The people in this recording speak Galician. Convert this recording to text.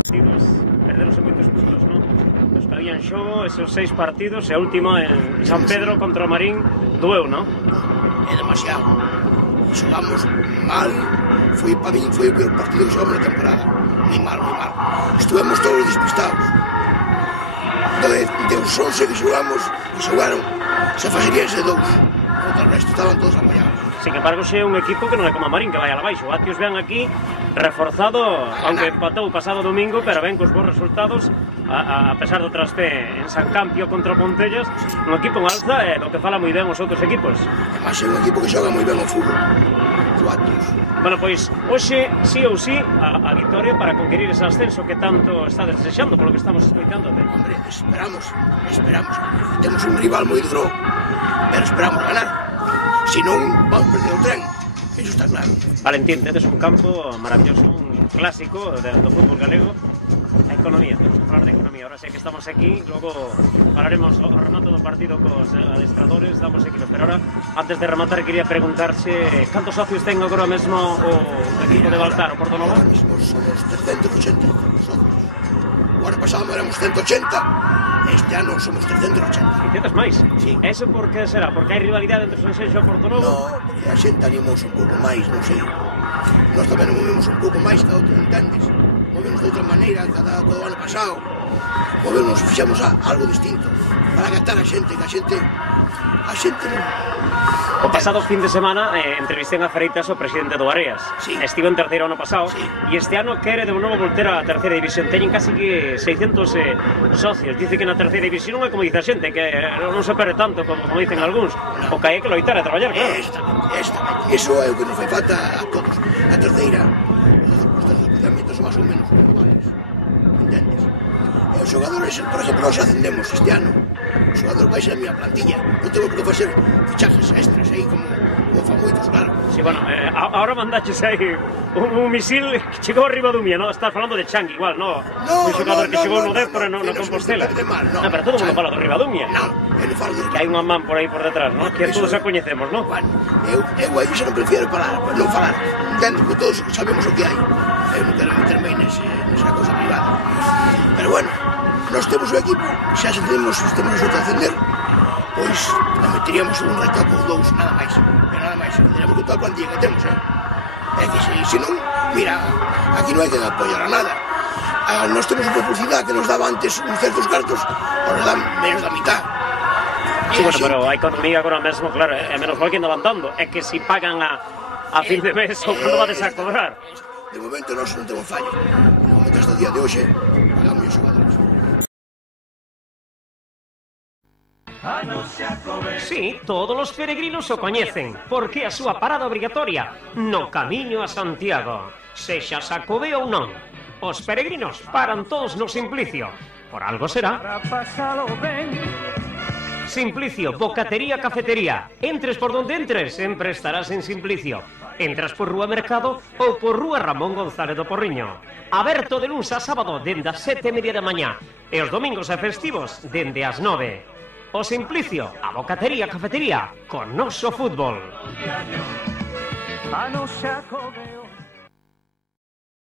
partidos, perderonse moitos puntos, non? Os que habían xogo, esos 6 partidos, e a última en San Pedro contra o Marín, doeu, non? É demasiado. Xogamos mal, para mí foi o peor partido que xogamos na temporada. Moi mal, moi mal. Estuvemos todos despistados. De os 11 que xogamos, que xogaron, se faceríanse 2. O resto estaban todos apoiados. Sin embargo, xe é un equipo que non é como a Marín, que vai a la baixo. O Atios ven aquí reforzado, aunque empatou o pasado domingo, pero ven cos bons resultados, a pesar do traste en San Campio contra o Pontellas, un equipo en alza e do que fala moi ben os outros equipos. Además é un equipo que xoga moi ben o fútbol, o Atios. Bueno, pois, hoxe, sí ou sí, a victoria para conquerir ese ascenso que tanto está desexando, polo que estamos explicando. Hombre, esperamos. Temos un rival moi duro, pero esperamos ganar. Si non, vamos perder o tren. Eso está claro. Valentín, tedes un campo maravilloso, un clásico do fútbol galego. A economía, temos que falar de economía. Ahora sei que estamos aquí, logo falaremos ao remato do partido cos adestradores, damos equipo. Pero ahora, antes de rematar, quería preguntarse cantos socios ten agora mesmo o equipo de Baltar, o Portonovo? Ahora mesmo somos 380 socios. O ano pasado éramos 180, este ano somos 380. E tedes máis? Sí. Eso por que será? Porque hai rivalidade entre Sanxenxo e Portonovo? No, porque a xente animamos un pouco máis, non sei. Nós tamén movemos un pouco máis que outro, entendes? Movemos de outra maneira cada todo o ano pasado. Movemos, fixamos algo distinto para captar a xente, que a xente non... O pasado fin de semana entrevistei a Freitas o presidente do Areas. Sí. Estivo en terceiro ano pasado, sí. E este ano quere de novo volter a terceira división. Teñen casi que 600 socios. Dice que na terceira división non é como dice a xente, que non se perde tanto como dicen algúns. O que hai que loitar e traballar, claro. Eso é o que nos fai falta a todos. A terceira, os desplazamientos son máis ou menos iguales. Entendes? E os xogadores, por exemplo, nos ascendemos este ano. Os xogadores vai ser a miña plantilla. Non temos que facer fichajes extras aí como fan moitos, claro. Sí, bueno, ahora mandaches aí un misil que chegou arriba do mía, ¿no? Estás falando de Chang igual, ¿no? Un xogador que chegou no 10 pero no Compostela. No, pero todo o mundo fala do Ribadumia. Non, eu non falo de... Que hai unha man por aí por detrás, ¿no? Que todos a coñecemos, ¿no? Bueno, eu aí xa non prefiero non falar. Entendes, porque todos sabemos o que hai. Eu non quero meterme nesa cosa privada. Pero bueno, nós temos o equipo, xa se temos a ascender, pois meteríamos un retaco ou 2, nada máis. Pero nada máis, teríamos que toda a plantilla que temos, É que se non, mira, aquí non hai que apoiar a nada. Nós temos unha publicidade que nos daba antes uns certos cartos, ahora dan menos da mitad. Sí, bueno, pero a economía agora mesmo, claro, é menos mal que anda levantando. É que si pagan a fin de mes ou cando vades a cobrar. De momento nós non temos fallo. De momento hasta o día de hoxe pagamos os xogadores. Sí, todos os peregrinos o coñecen, porque a súa parada obrigatoria no camiño a Santiago. Sexa Xacobeo ou non, os peregrinos paran todos no Simplicio. Por algo será. Simplicio, bocatería, cafetería. Entres por donde entres, sempre estarás en Simplicio. Entras por Rúa Mercado ou por Rúa Ramón González do Porriño. Aberto de luns a sábado dende as 7:30 da mañá e os domingos e festivos dende as 9. O Simplicio, a bocatería, cafetería, con noso fútbol.